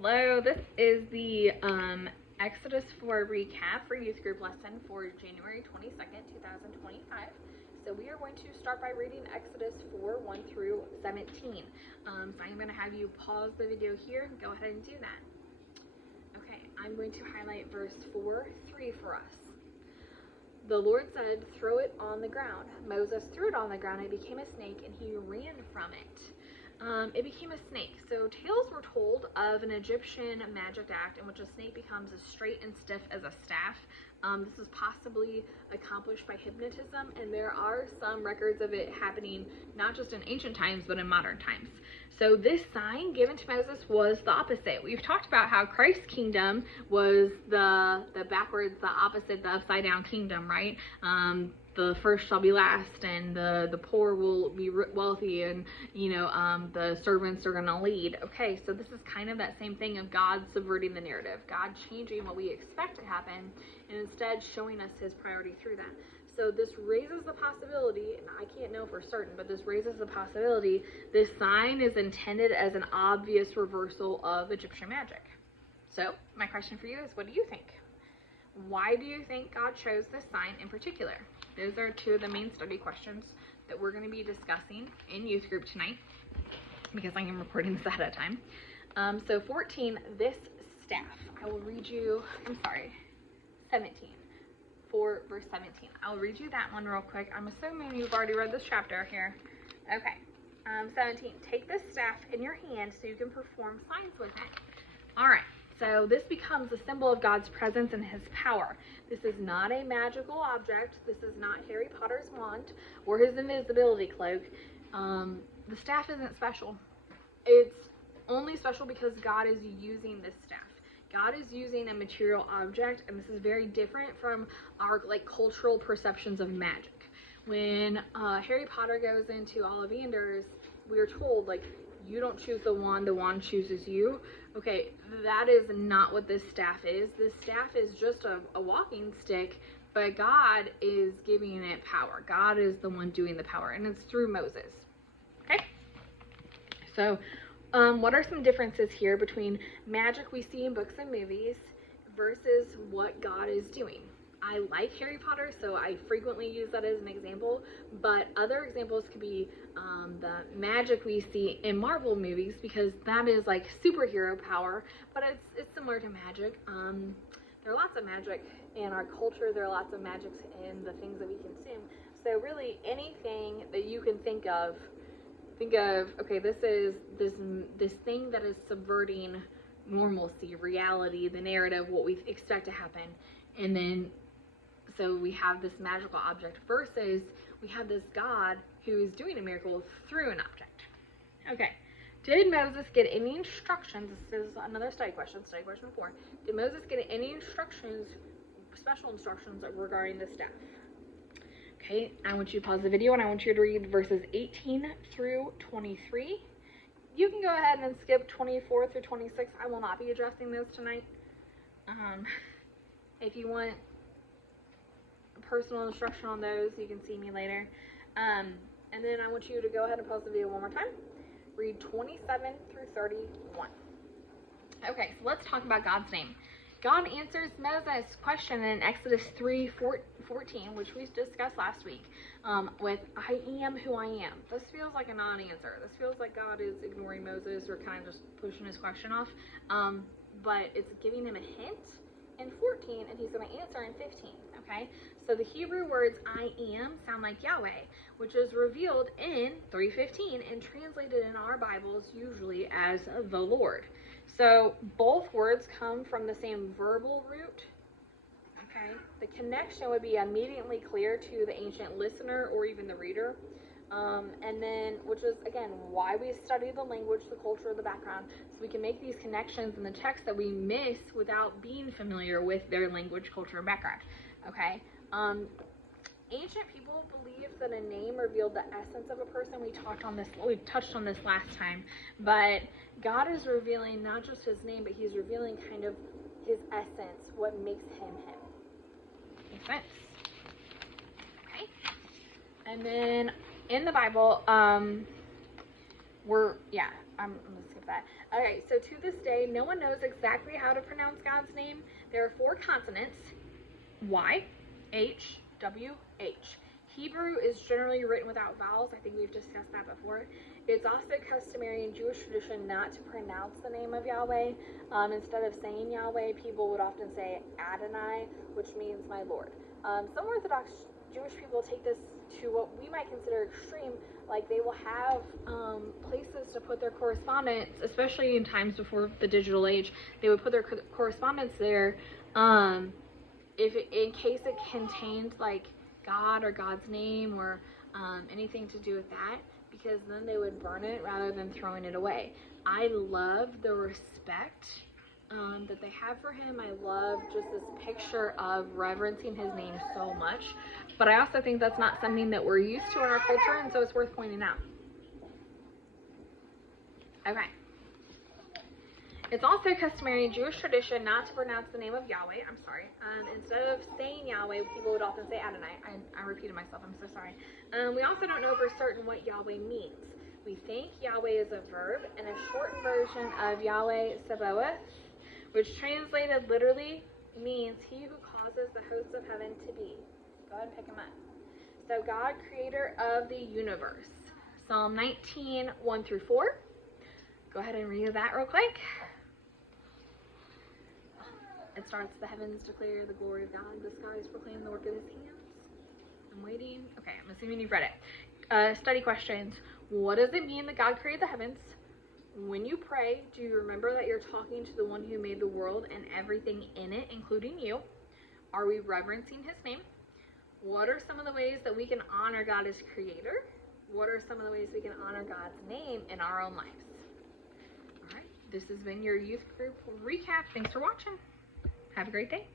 Hello, this is the Exodus 4 recap for youth group lesson for January 22nd, 2025. So we are going to start by reading Exodus 4, 1 through 17. So I'm going to have you pause the video here and go ahead and do that. Okay, I'm going to highlight verse 4:3 for us. The Lord said, "Throw it on the ground." Moses threw it on the ground, and it became a snake, and he ran from it. It became a snake. So tales were told of an Egyptian magic act in which a snake becomes as straight and stiff as a staff. This is possibly accomplished by hypnotism, and there are some records of it happening not just in ancient times, but in modern times. So this sign given to Moses was the opposite. We've talked about how Christ's kingdom was the backwards, the opposite, the upside down kingdom, right? The first shall be last, and the poor will be wealthy, and the servants are going to lead. Okay, so this is kind of that same thing of God subverting the narrative, God changing what we expect to happen, and instead showing us his priority through that. So this raises the possibility, and I can't know for certain, but this raises the possibility this sign is intended as an obvious reversal of Egyptian magic. So my question for you is, what do you think? Why do you think God chose this sign in particular? Those are two of the main study questions that we're going to be discussing in youth group tonight, because I am recording this ahead of time. So 14, this staff. I will read you, 17. For verse 17. I'll read you that one real quick. I'm assuming you've already read this chapter here. Okay. 17. Take this staff in your hand so you can perform signs with it. All right. So this becomes a symbol of God's presence and his power. This is not a magical object. This is not Harry Potter's wand or his invisibility cloak. The staff isn't special. It's only special because God is using this staff. God is using a material object, and this is very different from our cultural perceptions of magic. When Harry Potter goes into Ollivanders, we are told you don't choose the wand chooses you. Okay, that is not what this staff is. This staff is just a walking stick, but God is giving it power. God is the one doing the power, and it's through Moses. Okay? So, what are some differences here between magic we see in books and movies versus what God is doing? I like Harry Potter, so I frequently use that as an example, but other examples could be the magic we see in Marvel movies, because that is superhero power, but it's similar to magic. There are lots of magic in our culture. There are lots of magics in the things that we consume. So really anything that you can think of, okay, this is this thing that is subverting normalcy, reality, the narrative, what we expect to happen. And then so we have this magical object versus we have this God who is doing a miracle through an object. Okay. Did Moses get any instructions? This is another study question 4. Did Moses get any instructions, special instructions regarding the staff? Okay, I want you to pause the video and I want you to read verses 18 through 23. You can go ahead and skip 24 through 26. I will not be addressing those tonight. If you want personal instruction on those, you can see me later. And then I want you to go ahead and pause the video one more time. Read 27 through 31. Okay, so let's talk about God's name. God answers Moses' question in Exodus 3:14, which we discussed last week, with "I am who I am." This feels like a non-answer. This feels like God is ignoring Moses or kind of just pushing his question off. But it's giving him a hint in 14, and he's going to answer in 15. Okay, so the Hebrew words "I am" sound like Yahweh, which is revealed in 3:15 and translated in our Bibles usually as the Lord. So both words come from the same verbal root. Okay, the connection would be immediately clear to the ancient listener or even the reader. And then, which is again why we study the language, the culture, the background, so we can make these connections in the text that we miss without being familiar with their language, culture, and background. Okay. Ancient people believed that a name revealed the essence of a person. We touched on this last time, but God is revealing not just his name, but he's revealing kind of his essence, what makes him him. Makes sense? Okay. And then in the Bible, I'm gonna skip that. Okay, so to this day, no one knows exactly how to pronounce God's name. There are 4 consonants: Y, H, W, H. Hebrew is generally written without vowels. I think we've discussed that before. It's also customary in Jewish tradition not to pronounce the name of Yahweh. Instead of saying Yahweh, people would often say Adonai, which means my Lord. Some Orthodox Jewish people take this to what we might consider extreme. Like, they will have places to put their correspondence, especially in times before the digital age. They would put their correspondence there if in case it contained like God or God's name or anything to do with that, because then they would burn it rather than throwing it away. I love the respect that they have for him. I love just this picture of reverencing his name so much, but I also think that's not something that we're used to in our culture, and so it's worth pointing out. Okay. It's also customary in Jewish tradition not to pronounce the name of Yahweh. I'm sorry. Instead of saying Yahweh, people would often say Adonai. I repeated myself. I'm so sorry. We also don't know for certain what Yahweh means. We think Yahweh is a verb, and a shortened version of Yahweh Sabaoth, which translated literally means he who causes the hosts of heaven to be. Go ahead and pick him up. So God, creator of the universe. Psalm 19, 1 through 4. Go ahead and read that real quick. It starts, the heavens declare the glory of God, the skies proclaim the work of his hands. I'm waiting. Okay, I'm assuming you've read it. Study questions. What does it mean that God created the heavens? When you pray, do you remember that you're talking to the one who made the world and everything in it, including you? Are we reverencing his name? What are some of the ways that we can honor God as creator? What are some of the ways we can honor God's name in our own lives? All right, this has been your youth group recap. Thanks for watching. Have a great day.